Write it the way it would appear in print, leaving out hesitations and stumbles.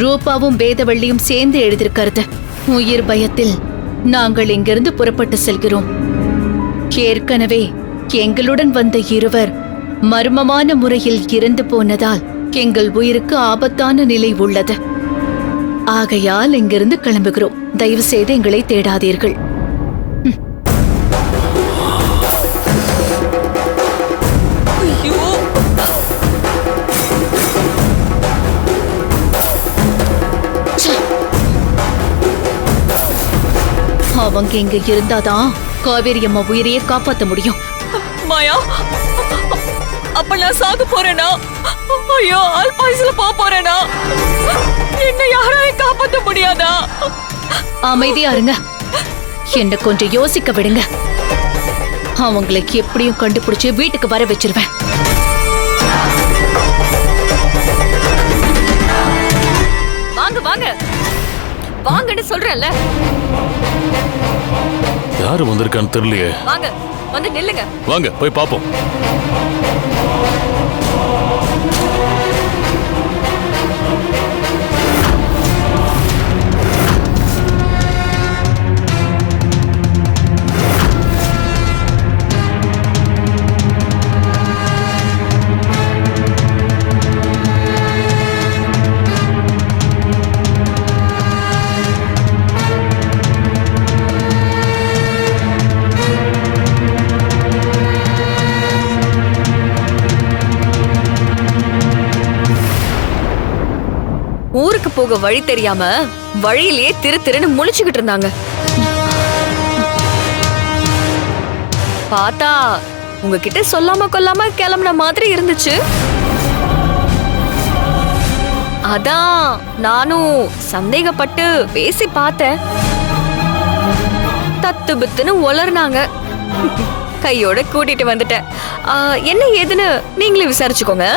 ரூபாவும் வேதவள்ளியும் சேர்ந்து எழுதியிருக்கிறது. உயிர் பயத்தில் நாங்கள் இங்கிருந்து புறப்பட்டு செல்கிறோம். ஏற்கனவே எங்களுடன் வந்த இருவர் மர்மமான முறையில் இறந்து போனதால் எங்கள் உயிருக்கு ஆபத்தான நிலை உள்ளது. ஆகையால் இங்கிருந்து கிளம்புகிறோம். தயவு செய்து எங்களை தேடாதீர்கள். அவங்க இங்க இருந்தாதான் காவேரி அம்மா உயிரையே காப்பாத்த முடியும். மாயா, அப்ப நான் சாக போறேனா? ஐயோ, ஆல்பாய்ஸ்ல போறேனா? என்ன யாராலையும் காப்பாத்த முடியாதா? அமைதியா இருங்க. என்ன கொஞ்சம் யோசிக்க விடுங்க. அவங்களை எப்படியும் கண்டுபிடிச்சு வீட்டுக்கு வர வச்சிருவேன். வாங்க வாங்க வாங்கன்னு சொல்றேன்ல. யாரு வந்திருக்கான்னு தெரியலையே. வாங்க, வந்து நில்லுங்க. வாங்க போய் பாப்போம். ஊருக்கு போக வழி தெரியாம வழியிலேயே திருன்னு முழிச்சுக்கிட்டு இருந்தாங்க. பார்த்தா உங்ககிட்ட சொல்லாம கொல்லாம கிளம்புன மாதிரி இருந்துச்சு. அதான் நானும் சந்தேகப்பட்டு பேசி பார்த்தேன். தத்து பித்துன்னு உளர்னாங்க. கையோட கூட்டிட்டு வந்துட்டேன். என்ன ஏதுன்னு நீங்களே விசாரிச்சுக்கோங்க.